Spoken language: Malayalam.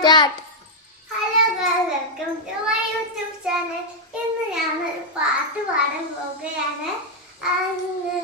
Start. Hello guys, welcome to my YouTube channel. ഇന്ന് ഞാൻ ഒരു പാട്ട് പാടാൻ പോവുകയാണ്. അന്ന്